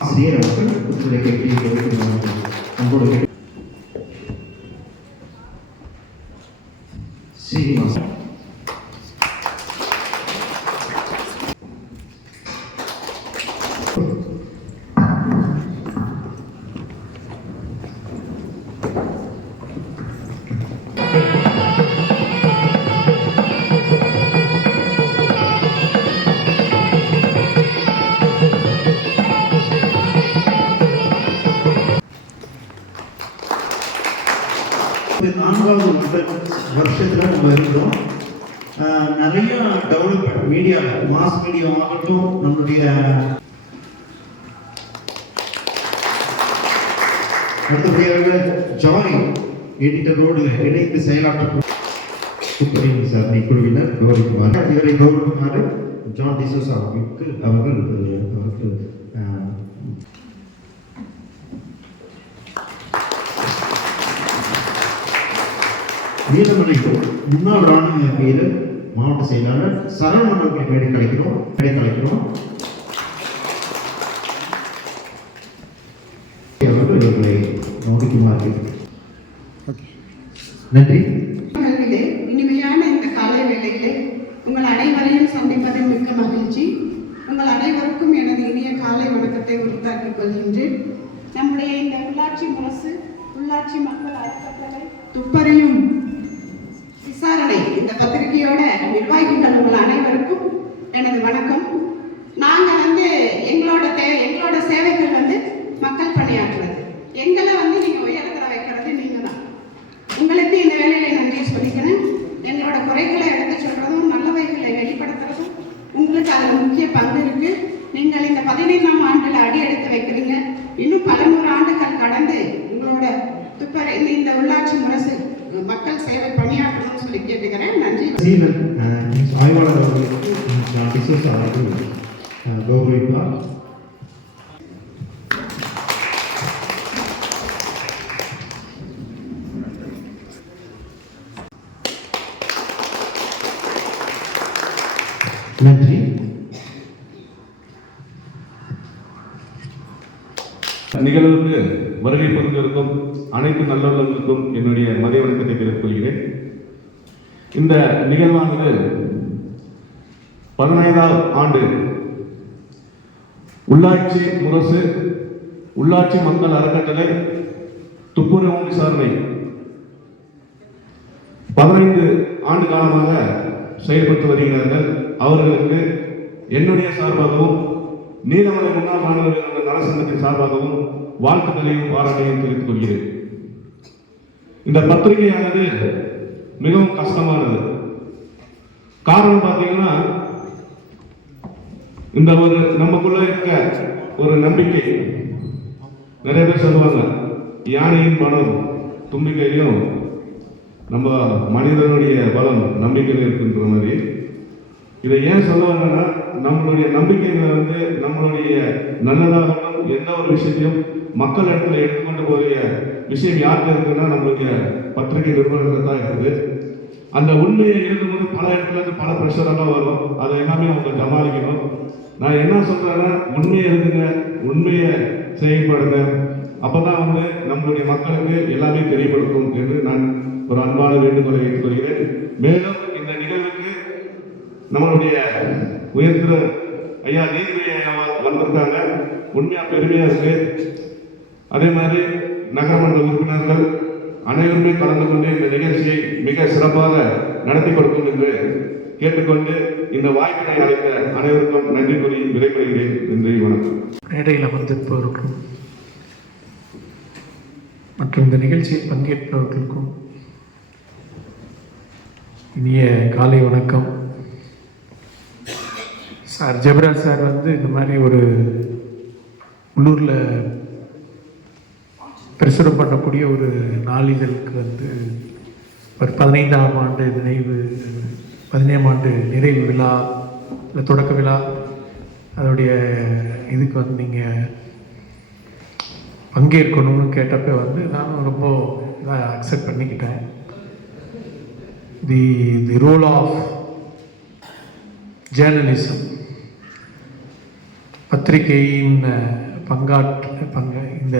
ஆசிரியர் அவர்கள் உங்களை கேள்வி கேட்கிறார்கள் இருக்கிறோம் நிறைய டெவலப்மெண்ட் மீடியா மாஸ் மீடியா ஆகட்டும் நம்மளுடைய அடுத்தபடியாக ஜாய் எடிட்டரோடு இணைந்து செயலாற்றப்படும். துப்பறியும் விசாரணை குழுவினர் கௌரவிக்குமாறு இவரை கௌரவிக்குமாறு ஜான் டிசோசா அவர்களுக்கு அவர்கள் அவருக்கு ஆஹ், முன்னாள் ராணுவ வீரர் மாவட்ட செயலாளர் சரவணன் அவர்களை மேடை கலைக்கிறோம் மேடை கலைக்கிறோம். அவர்கள் இவர்களை கவனிக்குமாறு நன்றி. இனிமையான இந்த காலை வேளையிலே உங்கள் அனைவரையும் சந்திப்பதில் மிக்க மகிழ்ச்சி. உங்கள் அனைவருக்கும் எனது இனிய காலை வணக்கத்தை உரித்தாக்கிக் கொள்கின்றேன். நம்முடைய இந்த உள்ளாட்சி முரசு உள்ளாட்சி மக்கள் அறக்கட்டளை துப்பறியும் விசாரணை இந்த பத்திரிகையோட நிர்வாகிகள் உங்கள் அனைவருக்கும் எனது வணக்கம் நாங்கள் வந்து எங்களோட தே எங்களோட சேவைகள் வந்து மக்கள் பணியாற்றுறது எங்களை வந்து நீங்கள் உயரத்தில் வைக்கிறது நீங்கள் தான் உங்களுக்கு இந்த வேலையில நன்றி சொல்லிக்கிறேன் என்னோட எடுத்து சொல்றதும் நல்லவைகளை வெளிப்படுத்துறதும் உங்களுக்கு அதில் முக்கிய பங்கு இருக்கு. நீங்கள் இந்த பதினைந்தாம் ஆண்டுல அடி எடுத்து வைக்கிறீங்க. இன்னும் பல நூறு ஆண்டுகள் கடந்து உங்களோட துப்பறை இந்த இந்த உள்ளாட்சி முரசு மக்கள் சேவை பணியாற்றணும்னு சொல்லி கேட்டுக்கிறேன். நன்றி. ஆய்வாளர் அவர்களுக்கு கௌரவிப்பார் நிகழ்வுக்கு வருகை புரிந்திருக்கும் அனைத்து நல்லவர்களுக்கும் என்னுடைய மதிய வணக்கத்தை தெரிவித்துக் கொள்கிறேன். இந்த நிகழ்வானது பதினைந்தாம் ஆண்டு உள்ளாட்சி முரசு உள்ளாட்சி மக்கள் அறக்கட்டளை துப்புரவு விசாரணை பதினைந்து ஆண்டு காலமாக செயல்பட்டு வருகிறார்கள். அவர்களுக்கு என்னுடைய சார்பாகவும் நீலமலை முன்னாள் மாணவர்கள் வீரர்கள் நலசங்கத்தின் சார்பாகவும் வாழ்த்துக்களையும் பாராட்டையும் தெரிவித்துக் கொள்கிறேன். இந்த பத்திரிகையானது மிகவும் கஷ்டமானது. காரணம் பார்த்தீங்கன்னா இந்த ஒரு நமக்குள்ள இருக்க ஒரு நம்பிக்கை. நிறைய பேர் சொல்லுவாங்க யானையின் பணம் தும்பிக்கையிலும் நம்ம மனிதனுடைய பலம் நம்பிக்கையில் இருக்குன்ற மாதிரி. இதை ஏன் சொல்ல வரேன்னா நம்மளுடைய நம்பிக்கைகளை வந்து நம்மளுடைய நல்லதாகட்டும் எந்த ஒரு விஷயத்தையும் மக்கள் இடத்துல எடுத்துக்கொண்டு போகிற விஷயம் யாருக்கு இருக்குன்னா நம்மளுடைய பத்திரிகை நிறுவனத்தில் தான் இருக்குது. அந்த உண்மையை எழுதும்போது பல இடத்துல இருந்து பல ப்ரெஷர் வரும். அதை எல்லாமே அவங்க சமாளிக்கணும். நான் என்ன சொல்கிறேன்னா உண்மையை எழுதுங்க உண்மையை செயல்படுங்க. அப்போ தான் வந்து நம்மளுடைய மக்களுக்கு எல்லாமே தெரியப்படுத்தும் என்று நான் ஒரு அன்பான வேண்டுகோளை ஏற்றுக்கொள்கிறேன் மேலும் நம்மளுடைய உயர்ந்த ஐயா நீதிபதி ஐயா வந்திருக்காங்க. உண்மையா பெருமையா இருக்கு. அதே மாதிரி நகரமன்ற உறுப்பினர்கள் அனைவருமே கலந்து கொண்டு இந்த நிகழ்ச்சியை மிக சிறப்பாக நடத்தி கொடுக்கும் என்று கேட்டுக்கொண்டு இந்த வாய்ப்பினை அளித்த அனைவருக்கும் நன்றி கூறி விடைபெறுகிறேன். நன்றி வணக்கம். மேடையில் வந்திருப்பவருக்கும் மற்றும் இந்த நிகழ்ச்சியில் பங்கேற்பவர்களுக்கும் இனிய காலை வணக்கம். சார் ஜெபராஜ் சார் வந்து இந்த மாதிரி ஒரு உள்ளூரில் பிரசுரம் பண்ணக்கூடிய ஒரு நாளிதழுக்கு வந்து ஒரு பதினைந்தாம் ஆண்டு நினைவு பதினேழாம் ஆண்டு நிறைவு விழா இல்லை தொடக்க விழா அதோடைய இதுக்கு வந்து நீங்கள் பங்கேற்கணும்னு கேட்டப்ப வந்து நானும் ரொம்ப இதாக அக்செப்ட் பண்ணிக்கிட்டேன். The the role of journalism பத்திரிகையின் பங்காற்று பங்க இந்த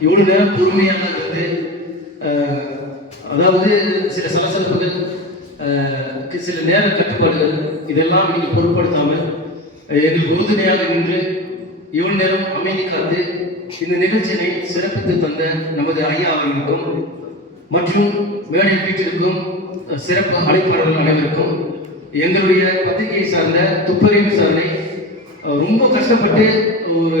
இவ்வளவு நேரம் பொறுமையாக இருந்து அதாவது சில சலசலப்புகள் சில நேர கட்டுப்பாடுகள் இதெல்லாம் நீங்கள் பொருட்படுத்தாமல் எங்களுக்கு உறுதுணையாக நின்று இவ்வளவு நேரம் அமைதி காத்து இந்த நிகழ்ச்சியை சிறப்பித்து தந்த நமது ஐயா அவர்களுக்கும் மற்றும் மேடை வீட்டிற்கும் சிறப்பு அழைப்பாளர்கள் அனைவருக்கும் எங்களுடைய பத்திரிகையை சார்ந்த துப்பறிவு விசாரணை ரொம்ப கஷ்டப்பட்டு ஒரு